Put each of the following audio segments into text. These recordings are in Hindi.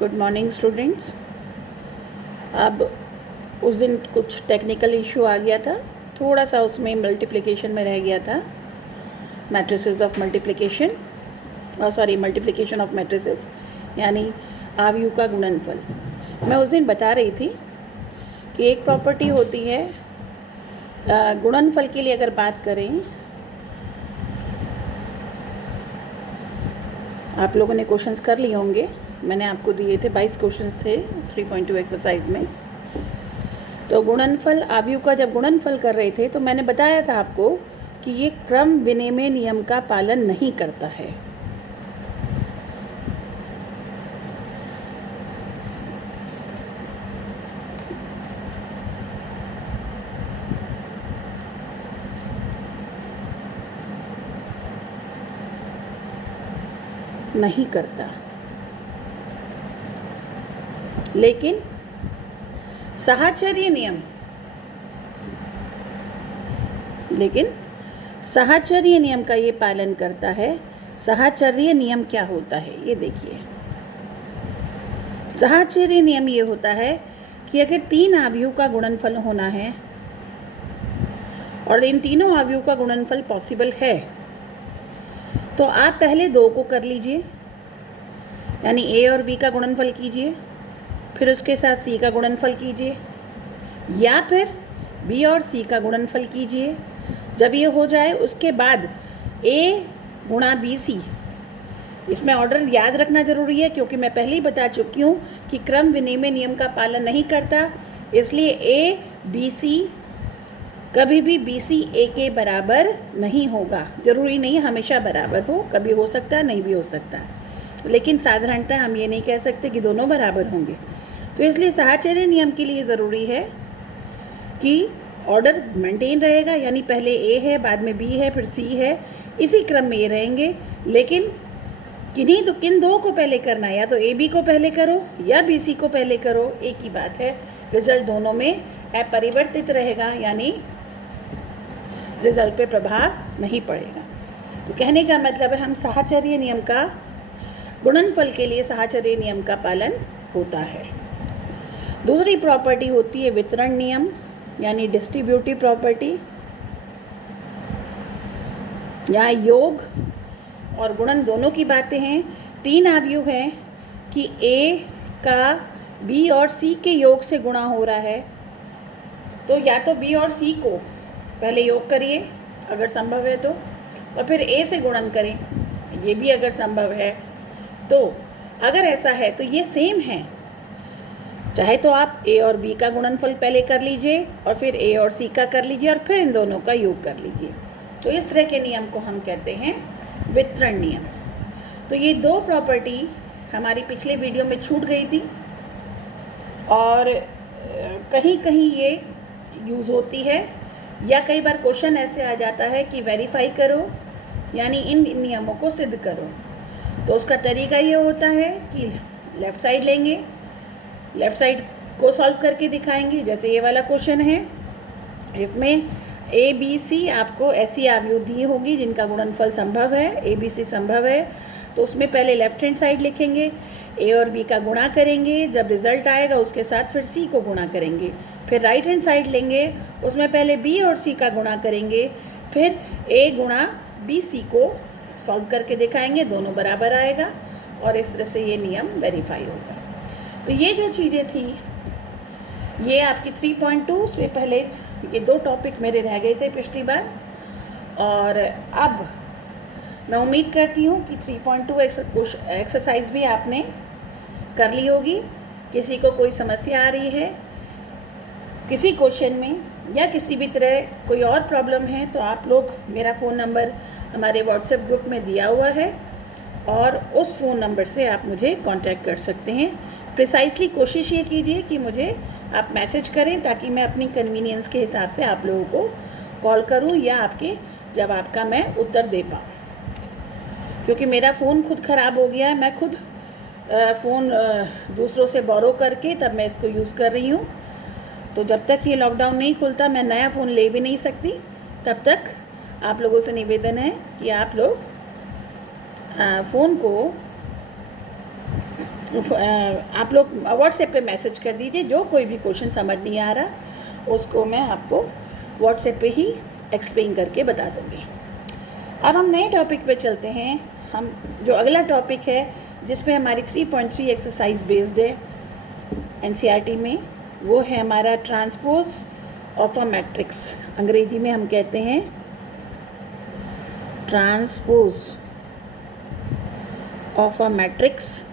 Good morning students. अब उस दिन कुछ टेक्निकल इशू आ गया था, थोड़ा सा उसमें मल्टीप्लिकेशन में रह गया था, matrices of multiplication multiplication of matrices यानी आव्यूह का गुणनफल। मैं उस दिन बता रही थी कि एक प्रॉपर्टी होती है गुणनफल के लिए। अगर बात करें, आप लोगों ने क्वेश्चंस कर लिए होंगे, मैंने आपको दिए थे 22 क्वेश्चंस थे 3.2 एक्सरसाइज में। तो गुणनफल आव्यूह का जब गुणनफल कर रहे थे तो मैंने बताया था आपको कि ये क्रम विनिमय नियम का पालन नहीं करता है। नहीं करता, लेकिन साहचर्य नियम का ये पालन करता है। साहचर्य नियम क्या होता है ये देखिए। साहचर्य नियम ये होता है कि अगर 3 आव्यूह का गुणनफल होना है और इन तीनों आव्यूह का गुणनफल पॉसिबल है तो आप पहले 2 को कर लीजिए, यानी ए और बी का गुणनफल कीजिए, फिर उसके साथ सी का गुणनफल कीजिए, या फिर बी और सी का गुणनफल कीजिए। जब ये हो जाए उसके बाद ए गुणा बी सी, इसमें ऑर्डर याद रखना ज़रूरी है क्योंकि मैं पहले ही बता चुकी हूँ कि क्रम विनिमय नियम का पालन नहीं करता, इसलिए ए बी सी कभी भी बी सी ए के बराबर नहीं होगा। ज़रूरी नहीं हमेशा बराबर हो, कभी हो सकता है, नहीं भी हो सकता, लेकिन साधारणतः हम ये नहीं कह सकते कि दोनों बराबर होंगे। तो इसलिए साहचर्य नियम के लिए ज़रूरी है कि ऑर्डर मेंटेन रहेगा, यानी पहले ए है, बाद में बी है, फिर सी है, इसी क्रम में ये रहेंगे। लेकिन किन 2 को पहले करना है, या तो ए बी को पहले करो या बी सी को पहले करो, एक ही बात है। रिजल्ट दोनों में अपरिवर्तित रहेगा, यानी रिजल्ट पे प्रभाव नहीं पड़ेगा। तो कहने का मतलब है हम साहचर्य नियम का गुणनफल के लिए साहचर्य नियम का पालन होता है। दूसरी प्रॉपर्टी होती है वितरण नियम, यानी डिस्ट्रीब्यूटिव प्रॉपर्टी। यहाँ योग और गुणन दोनों की बातें हैं। 3 आव्यूह हैं कि ए का बी और सी के योग से गुणा हो रहा है, तो या तो बी और सी को पहले योग करिए अगर संभव है तो, और फिर ए से गुणन करें, ये भी अगर संभव है तो। अगर ऐसा है तो ये सेम है, चाहे तो आप ए और बी का गुणनफल पहले कर लीजिए और फिर ए और सी का कर लीजिए और फिर इन दोनों का योग कर लीजिए। तो इस तरह के नियम को हम कहते हैं वितरण नियम। तो ये 2 प्रॉपर्टी हमारी पिछले वीडियो में छूट गई थी और कहीं कहीं ये यूज़ होती है, या कई बार क्वेश्चन ऐसे आ जाता है कि वेरीफाई करो, यानी इन नियमों को सिद्ध करो। तो उसका तरीका ये होता है कि लेफ़्ट साइड लेंगे, लेफ़्ट साइड को सॉल्व करके दिखाएंगे। जैसे ये वाला क्वेश्चन है, इसमें ए बी सी आपको ऐसी आव्यूह दी होगी जिनका गुणनफल संभव है, ए बी सी संभव है। तो उसमें पहले लेफ़्ट हैंड साइड लिखेंगे, ए और बी का गुणा करेंगे, जब रिज़ल्ट आएगा उसके साथ फिर सी को गुणा करेंगे। फिर राइट हैंड साइड लेंगे, उसमें पहले बी और सी का गुणा करेंगे, फिर ए गुणा बी सी को सॉल्व करके दिखाएंगे, दोनों बराबर आएगा और इस तरह से ये नियम वेरीफाई होगा। तो ये जो चीज़ें थी ये आपकी 3.2 से पहले ये 2 टॉपिक मेरे रह गए थे पिछली बार, और अब मैं उम्मीद करती हूँ कि 3.2 एक्सरसाइज भी आपने कर ली होगी। किसी को कोई समस्या आ रही है किसी क्वेश्चन में या किसी भी तरह कोई और प्रॉब्लम है तो आप लोग, मेरा फ़ोन नंबर हमारे व्हाट्सएप ग्रुप में दिया हुआ है और उस फ़ोन नंबर से आप मुझे कांटेक्ट कर सकते हैं। प्रिसाइसली कोशिश ये कीजिए कि मुझे आप मैसेज करें ताकि मैं अपनी कन्वीनियंस के हिसाब से आप लोगों को कॉल करूं या आपके जवाब का मैं उत्तर दे पाऊँ। क्योंकि मेरा फ़ोन खुद ख़राब हो गया है, मैं खुद फ़ोन दूसरों से बोरो करके तब मैं इसको यूज़ कर रही हूँ। तो जब तक ये लॉकडाउन नहीं खुलता मैं नया फ़ोन ले भी नहीं सकती। तब तक आप लोगों से निवेदन है कि आप लोग फ़ोन को आप लोग व्हाट्सएप पे मैसेज कर दीजिए। जो कोई भी क्वेश्चन समझ नहीं आ रहा उसको मैं आपको व्हाट्सएप पे ही एक्सप्लेन करके बता दूँगी। अब हम नए टॉपिक पे चलते हैं। हम जो अगला टॉपिक है जिस पे हमारी 3.3 एक्सरसाइज बेस्ड है एनसीईआरटी में, वो है हमारा ट्रांसपोज ऑफ अ मैट्रिक्स। अंग्रेजी में हम कहते हैं ट्रांसपोज ऑफ अ मैट्रिक्स,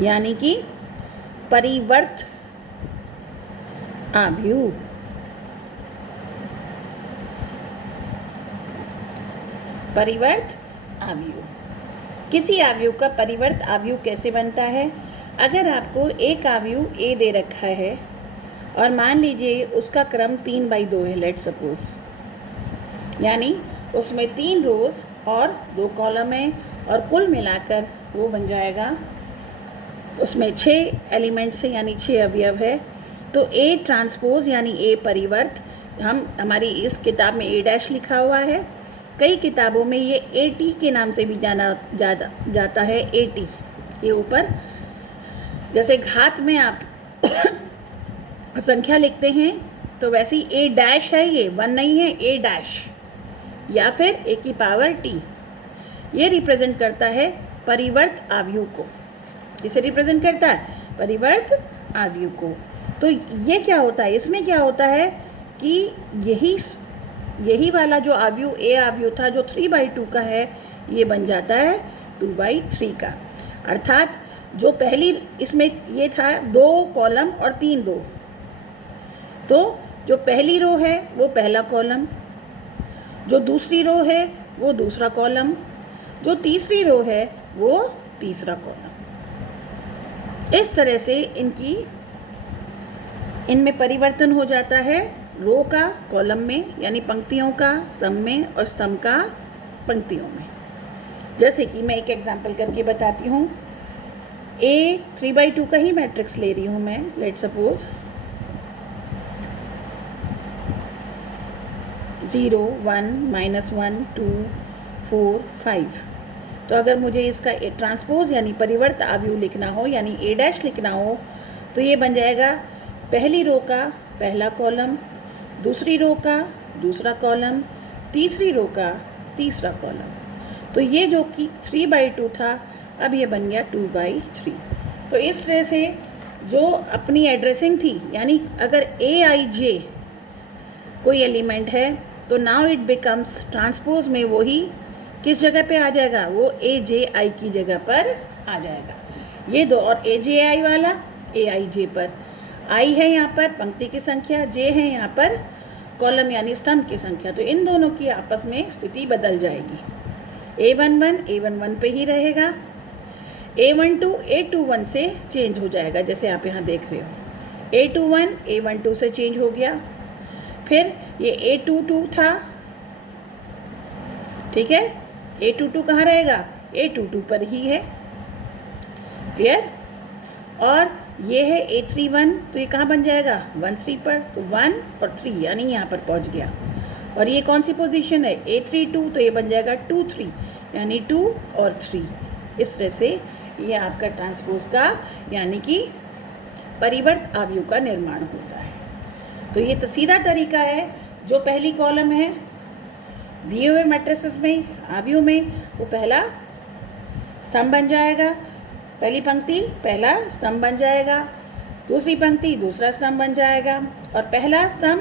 यानी कि परिवर्त आव्यूह। परिवर्त आव्यूह। किसी आव्यूह का परिवर्त आव्यूह कैसे बनता है? अगर आपको एक आव्यूह ए दे रखा है और मान लीजिए उसका क्रम 3/2 है, लेट सपोज, यानी उसमें 3 रोज और 2 कॉलम है और कुल मिलाकर वो बन जाएगा, उसमें 6 एलिमेंट्स है यानी 6 अवयव है। तो ए ट्रांसपोज यानी ए परिवर्त, हमारी इस किताब में ए डैश लिखा हुआ है, कई किताबों में ये एटी के नाम से भी जाना जाता है। एटी ये ऊपर जैसे घात में आप संख्या लिखते हैं तो वैसे ही ए डैश है, ये 1 नहीं है, ए डैश या फिर ए की पावर टी। ये रिप्रेजेंट करता है परिवर्त आव्यूह को। जिसे रिप्रेजेंट करता है परिवर्त आव्यूह को। तो ये क्या होता है, इसमें क्या होता है कि यही वाला जो आव्यूह ए आव्यूह था जो 3/2 का है, ये बन जाता है 2/3 का। अर्थात जो पहली इसमें ये था 2 कॉलम और 3 रो, तो जो पहली रो है वो पहला कॉलम, जो दूसरी रो है वो दूसरा कॉलम, जो तीसरी रो है वो तीसरा कॉलम। इस तरह से इनमें परिवर्तन हो जाता है, रो का कॉलम में यानी पंक्तियों का स्तंभ में और स्तंभ का पंक्तियों में। जैसे कि मैं एक एग्जांपल करके बताती हूँ। ए 3/2 का ही मैट्रिक्स ले रही हूँ मैं, लेट सपोज 0 1 -1 2 4 5। तो अगर मुझे इसका ट्रांसपोज यानी परिवर्त आव्यूह लिखना हो यानी ए डैश लिखना हो तो ये बन जाएगा पहली रो का पहला कॉलम, दूसरी रो का दूसरा कॉलम, तीसरी रो का तीसरा कॉलम। तो ये जो कि 3/2 था अब ये बन गया 2/3। तो इस तरह से जो अपनी एड्रेसिंग थी, यानी अगर AIJ कोई एलिमेंट है तो नाउ इट बिकम्स ट्रांसपोज में वही किस जगह पे आ जाएगा, वो AJI की जगह पर आ जाएगा। ये दो और AJI वाला AIJ पर, I है यहाँ पर पंक्ति की संख्या, J है यहाँ पर कॉलम यानी स्तंभ की संख्या। तो इन दोनों की आपस में स्थिति बदल जाएगी। A11 पे ही रहेगा, A12 A21 से चेंज हो जाएगा, जैसे आप यहाँ देख रहे हो। A21 A12 से चेंज हो गया। फिर ये A22 था, ठीक है, A22 कहाँ रहेगा, A22 पर ही है, क्लियर। और ये है A31, तो ये कहाँ बन जाएगा 13 पर, तो 1 और 3 यानी यहाँ पर पहुँच गया। और ये कौन सी पोजीशन है A32, तो ये बन जाएगा 2 3 यानी 2 और 3। इस तरह से ये आपका ट्रांसपोज का यानी कि परिवर्त आव्यूह का निर्माण होता है। तो ये तो सीधा तरीका है, जो पहली कॉलम है दिए हुए मैट्रिसेस में आव्यूह में वो पहला स्तंभ बन जाएगा, पहली पंक्ति पहला स्तंभ बन जाएगा, दूसरी पंक्ति दूसरा स्तंभ बन जाएगा और पहला स्तंभ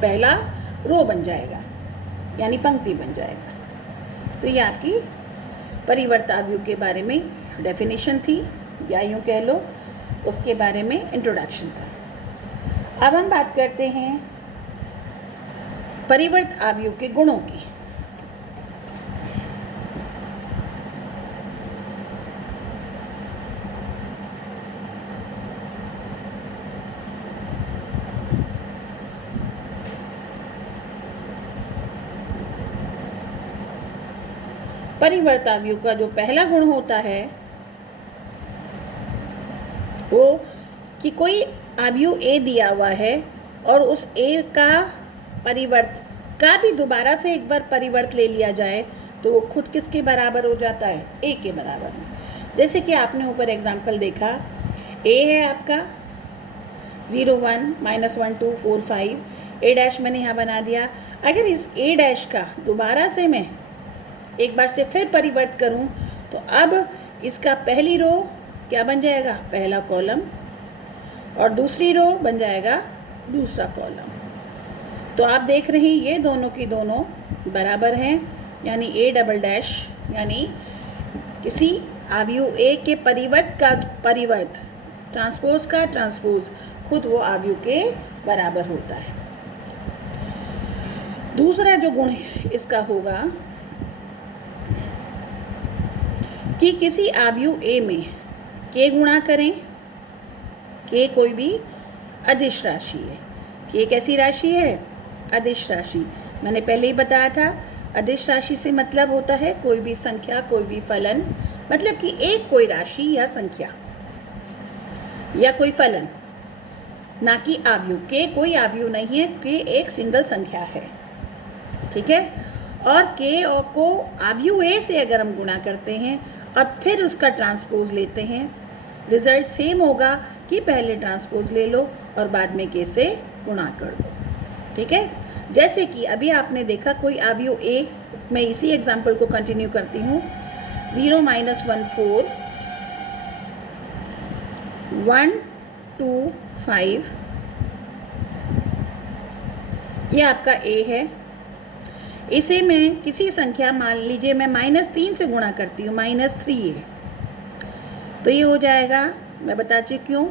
पहला रो बन जाएगा यानी पंक्ति बन जाएगा। तो ये आपकी परिवर्त आव्यूह के बारे में डेफिनेशन थी, या यूँ कह लो उसके बारे में इंट्रोडक्शन था। अब हम बात करते हैं परिवर्त आव्यूह के गुणों की। परिवर्त आव्यूह का जो पहला गुण होता है वो कि कोई आव्यूह ए दिया हुआ है और उस ए का परिवर्त का भी दोबारा से एक बार परिवर्त ले लिया जाए तो वो खुद किसके बराबर हो जाता है, ए के बराबर में। जैसे कि आपने ऊपर एग्जाम्पल देखा, ए है आपका 0 1 -1 2 4 5, ए डैश मैंने यहाँ बना दिया। अगर इस ए डैश का दोबारा से मैं एक बार से फिर परिवर्त करूँ तो अब इसका पहली रो क्या बन जाएगा, पहला कॉलम, और दूसरी रो बन जाएगा दूसरा कॉलम। तो आप देख रहे हैं ये दोनों की दोनों बराबर हैं, यानी ए डबल डैश यानी किसी आव्यूह ए के परिवर्त का परिवर्त, ट्रांसपोज का ट्रांसपोज खुद वो आव्यूह के बराबर होता है। दूसरा जो गुण इसका होगा कि किसी आव्यूह ए में के गुणा करें, के कोई भी अदिश राशि है। के कैसी राशि है, अदिश राशि। मैंने पहले ही बताया था अदिश राशि से मतलब होता है कोई भी संख्या, कोई भी फलन, मतलब कि एक कोई राशि या संख्या या कोई फलन, ना कि आव्यूह। के कोई आव्यूह नहीं है, के एक सिंगल संख्या है, ठीक है। और के और को आव्यूह ए से अगर हम गुणा करते हैं और फिर उसका ट्रांसपोज लेते हैं, रिजल्ट सेम होगा कि पहले ट्रांसपोज ले लो और बाद में के से गुणा कर दो, ठीक है। जैसे कि अभी आपने देखा कोई आव्यूह ए, मैं इसी एग्जाम्पल को कंटिन्यू करती हूँ, 0 -1 4 1 2 5, ये आपका ए है। इसे मैं किसी संख्या, मान लीजिए मैं -3 से गुणा करती हूँ, -3 है, तो ये हो जाएगा, मैं बताती क्यों,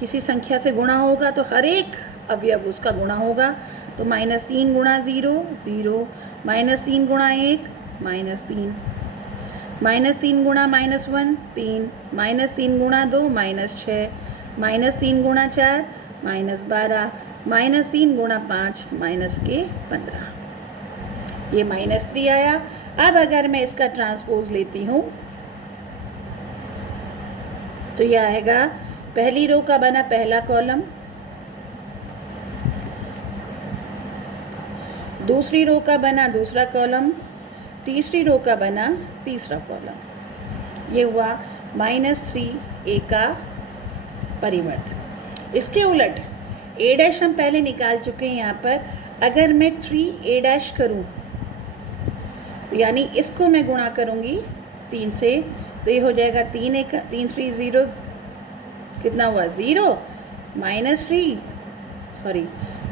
किसी संख्या से गुणा होगा तो हर एक अवयव उसका गुणा होगा, तो -3 गुणा 0 0, -3 गुणा 1 -3, -3 गुणा -1 3, -3 गुणा 2 -6, -3 गुणा 4 -12, -3 गुणा 5 -15, ये -3 आया। अब अगर मैं इसका ट्रांसपोज लेती हूँ तो ये आएगा, पहली रो का बना पहला कॉलम, दूसरी रो का बना दूसरा कॉलम, तीसरी रो का बना तीसरा कॉलम। ये हुआ -3 ए का परिवर्त। इसके उलट ए डैश हम पहले निकाल चुके हैं यहाँ पर, अगर मैं 3 ए डैश करूँ तो यानी इसको मैं गुणा करूँगी 3 से, तो ये हो जाएगा 3 एक 3 3 0, कितना हुआ 0, -3 सॉरी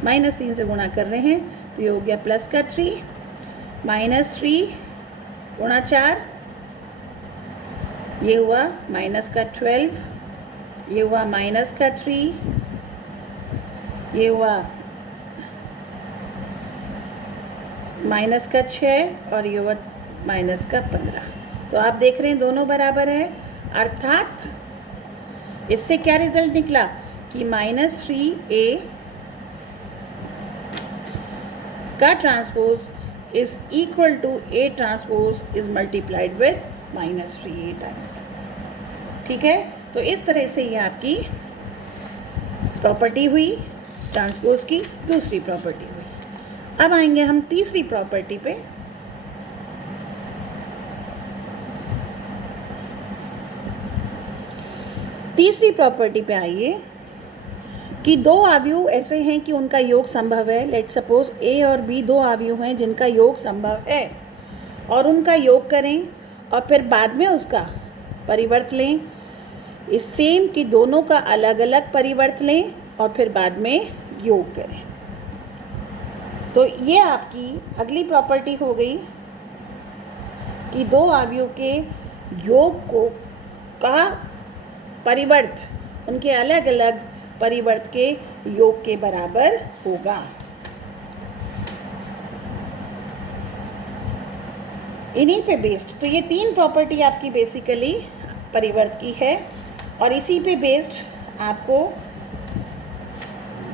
-3 से गुणा कर रहे हैं तो ये हो गया प्लस का 3, -3 गुणा 4, ये हुआ माइनस का 12, ये हुआ माइनस का 3, ये हुआ माइनस का 6 और ये हुआ माइनस का 15। तो आप देख रहे हैं दोनों बराबर है, अर्थात इससे क्या रिजल्ट निकला कि -3a का transpose is equal to a transpose is multiplied with -3a times, ठीक है। तो इस तरह से ये आपकी प्रॉपर्टी हुई ट्रांसपोज की, दूसरी प्रॉपर्टी हुई। अब आएंगे हम तीसरी प्रॉपर्टी पे। तीसरी प्रॉपर्टी पे आइए कि दो आव्यूह ऐसे हैं कि उनका योग संभव है। लेट सपोज ए और बी दो आव्यूह हैं जिनका योग संभव है, और उनका योग करें और फिर बाद में उसका परिवर्त लें। इस सेम कि दोनों का अलग अलग परिवर्त लें और फिर बाद में योग करें। तो ये आपकी अगली प्रॉपर्टी हो गई कि दो आव्यूह के योग को का परिवर्त उनके अलग अलग परिवर्त के योग के बराबर होगा। इन्हीं पे बेस्ड, तो ये तीन प्रॉपर्टी आपकी बेसिकली परिवर्त की है, और इसी पे बेस्ड आपको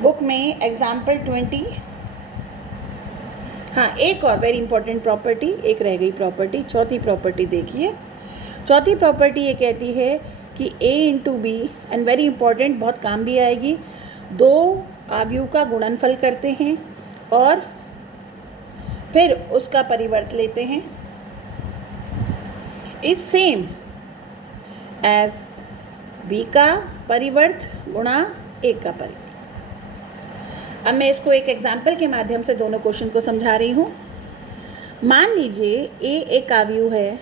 बुक में एग्जाम्पल 20, हाँ एक और वेरी इंपॉर्टेंट प्रॉपर्टी, एक रह गई प्रॉपर्टी, चौथी प्रॉपर्टी देखिए। चौथी प्रॉपर्टी ये कहती है कि a into B, and very important, बहुत काम भी आएगी, दो आव्यूह का गुणनफल करते हैं और फिर उसका परिवर्त लेते हैं, इज सेम एज बी का परिवर्त गुणा ए का परिवर्त। अब मैं इसको एक एग्जाम्पल के माध्यम से दोनों क्वेश्चन को समझा रही हूँ। मान लीजिए ए एक अवयव है,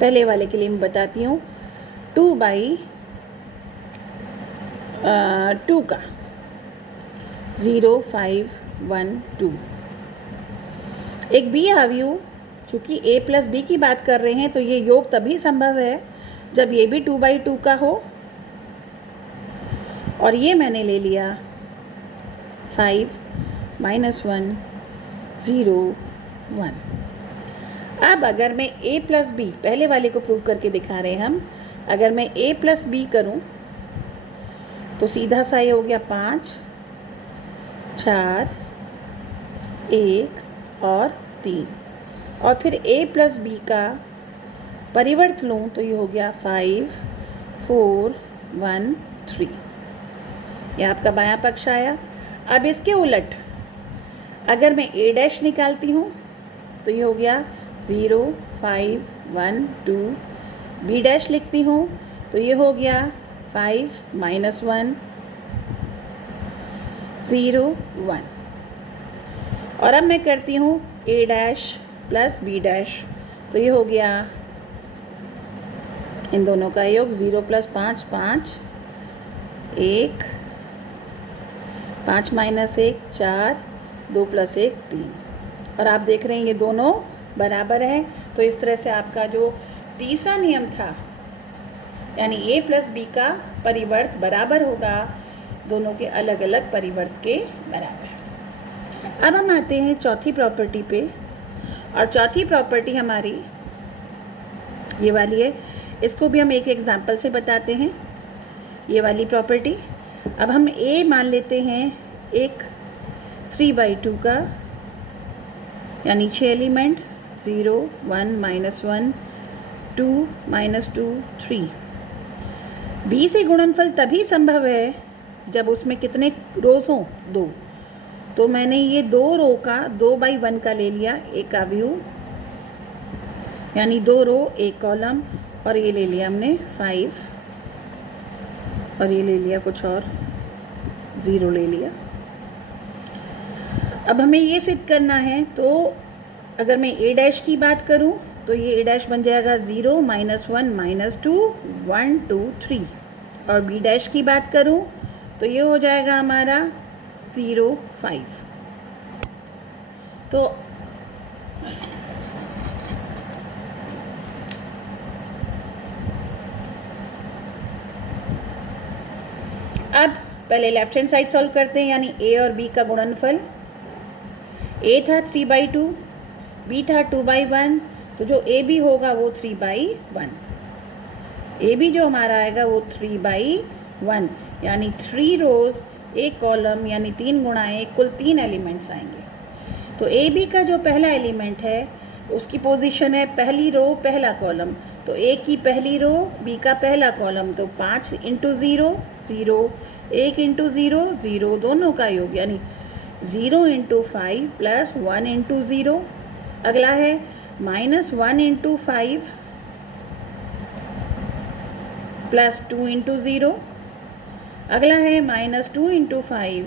पहले वाले के लिए मैं बताती हूँ, 2/2 का 0, 5, 1, 2। एक बी अवयव, चूँकि a प्लस बी की बात कर रहे हैं तो ये योग तभी संभव है जब ये भी 2/2 का हो, और ये मैंने ले लिया 5, -1, 0, 1। अब अगर मैं a प्लस बी, पहले वाले को प्रूव करके दिखा रहे हैं हम, अगर मैं a प्लस बी करूँ तो सीधा सा ये हो गया 5, 4, 1 और 3, और फिर a प्लस बी का परिवर्त लूँ तो ये हो गया 5, 4, 1, 3। ये आपका बायां पक्ष आया। अब इसके उलट अगर मैं a डैश निकालती हूँ तो ये हो गया 0, 5, 1, 2। b डैश लिखती हूँ तो ये हो गया 5, -1, 0, 1। और अब मैं करती हूँ a dash plus b dash तो ये हो गया इन दोनों का योग 0 + 5, 5, 1, 5 - 1, 4, 2 + 1, 3। और आप देख रहे हैं ये दोनों बराबर हैं। तो इस तरह से आपका जो तीसरा नियम था, यानी a प्लस बी का परिवर्त बराबर होगा दोनों के अलग अलग परिवर्त के बराबर। अब हम आते हैं चौथी प्रॉपर्टी पे, और चौथी प्रॉपर्टी हमारी ये वाली है। इसको भी हम एक एग्जाम्पल से बताते हैं, ये वाली प्रॉपर्टी। अब हम a मान लेते हैं एक 3/2 का, यानी 6 एलिमेंट, 0, 1, -1, 2, -2, 3। b से गुणनफल तभी संभव है जब उसमें कितने रोज हों? 2। तो मैंने ये 2 रो का 2/1 का ले लिया, एक अवयव, यानी 2 रो 1 कॉलम, और ये ले लिया हमने 5, और ये ले लिया कुछ और 0 ले लिया। अब हमें ये सिद्ध करना है, तो अगर मैं a डैश की बात करूं तो ये a डैश बन जाएगा 0, -1, -2, 1, 2, 3। और b डैश की बात करूं तो ये हो जाएगा हमारा 0, 5। तो अब पहले लेफ्ट हैंड साइड सॉल्व करते हैं, यानी a और b का गुणनफल। a था 3/2, b था 2/1, तो जो a b होगा वो 3/1। a b जो हमारा आएगा वो 3/1, यानी 3 रोज 1 कॉलम, यानी 3 गुणा 1, कुल 3 एलिमेंट्स आएंगे। तो a b का जो पहला एलिमेंट है उसकी पोजीशन है पहली रो पहला कॉलम, तो a की पहली रो b का पहला कॉलम, तो 5 × 0, 0, 1 × 0, 0, दोनों का योग, यानी 0 × 5 + 1 × 0। अगला है -1 × 5 + 2 × 0। अगला है -2 × 5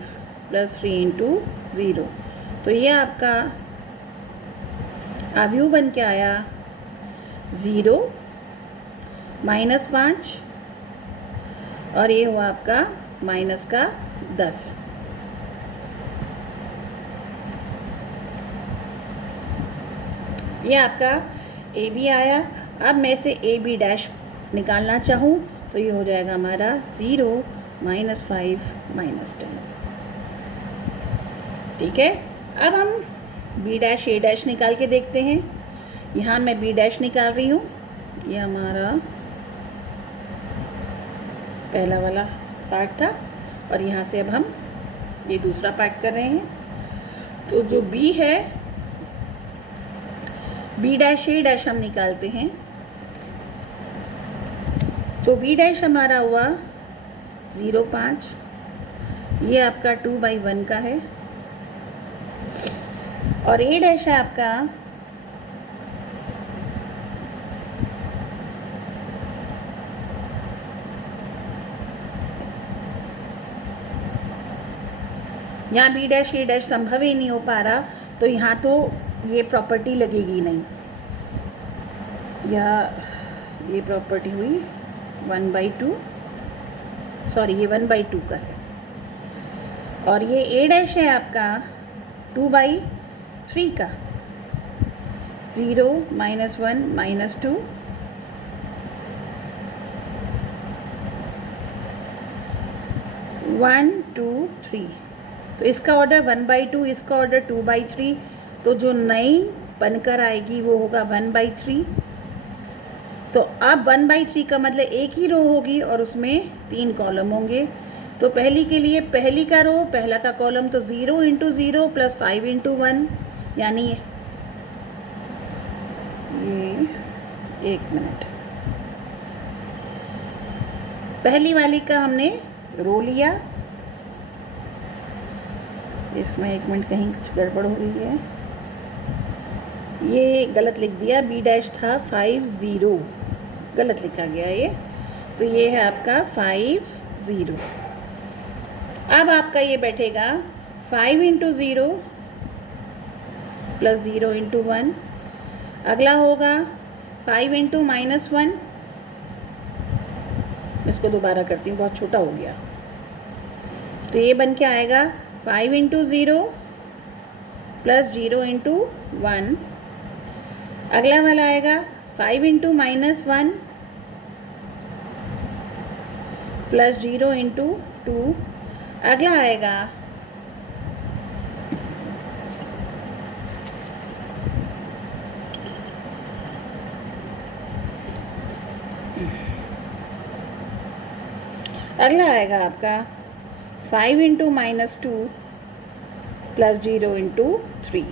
+ 3 × 0। तो ये आपका अवयव बन के आया 0, -5, और ये हुआ आपका -10। ये आपका ए बी आया। अब मैं से ए बी डैश निकालना चाहूँ तो ये हो जाएगा हमारा 0, -5, -10। ठीक है। अब हम बी डैश ए डैश निकाल के देखते हैं। यहाँ मैं बी डैश निकाल रही हूँ, ये हमारा पहला वाला पार्ट था, और यहाँ से अब हम ये दूसरा पार्ट कर रहे हैं। तो जो बी है, बी डैश ए डैश हम निकालते हैं, तो बी डैश हमारा हुआ 0.5, ये आपका 2/1 का है, और ए डैश है आपका यहाँ बी डैश ए डैश संभव ही नहीं हो पा रहा, तो यहाँ तो ये प्रॉपर्टी लगेगी नहीं। या ये प्रॉपर्टी हुई 1/2, सॉरी ये 1/2 का है, और ये ए डैश है आपका 2/3 का। 0 -1 -2 1 2 3, तो इसका ऑर्डर 1/2, इसका ऑर्डर 2/3, तो जो नई बनकर आएगी वो होगा 1/3। तो अब 1/3 का मतलब एक ही रो होगी और उसमें 3 कॉलम होंगे। तो पहली के लिए पहली का रो, पहला का कॉलम, तो 0 × 0 + 5 × 1, यानी ये 1 मिनट, पहली वाली का हमने रो लिया। इसमें 1 मिनट कहीं कुछ गड़बड़ हो गई है, ये गलत लिख दिया, बी डैश था 50, गलत लिखा गया ये, तो ये है आपका 50। अब आपका ये बैठेगा 5 × 0 + 0 × 1, अगला होगा 5 × -1, इसको दोबारा करती हूँ, बहुत छोटा हो गया, तो ये बन के आएगा 5 × 0 + 0 × 1, अगला वाला आएगा 5 × -1 + 0 × 2, अगला आएगा आपका 5 × -2 + 0 × 3,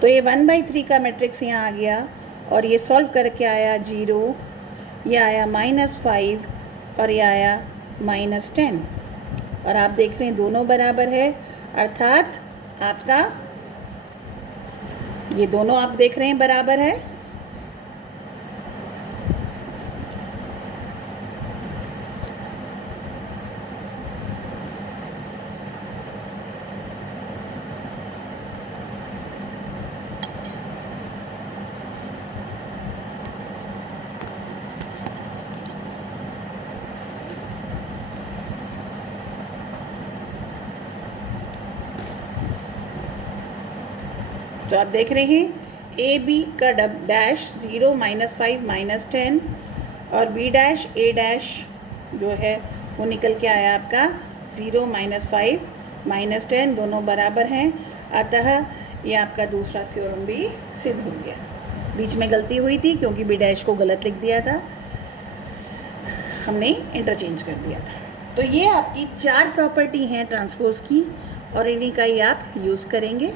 तो ये 1/3 का मैट्रिक्स यहाँ आ गया, और ये सॉल्व करके आया 0, ये आया -5 और ये आया -10, और आप देख रहे हैं दोनों बराबर है, अर्थात आपका ये दोनों आप देख रहे हैं बराबर है। तो आप देख रहे हैं ए बी का डैश 0 -5 -10, और बी डैश ए डैश जो है वो निकल के आया आपका 0 -5 -10, दोनों बराबर हैं, अतः ये आपका दूसरा थ्योरम भी सिद्ध हो गया। बीच में गलती हुई थी क्योंकि बी डैश को गलत लिख दिया था, हमने इंटरचेंज कर दिया था। तो ये आपकी 4 प्रॉपर्टी हैं ट्रांसपोज की, और इन्हीं का ही आप यूज़ करेंगे।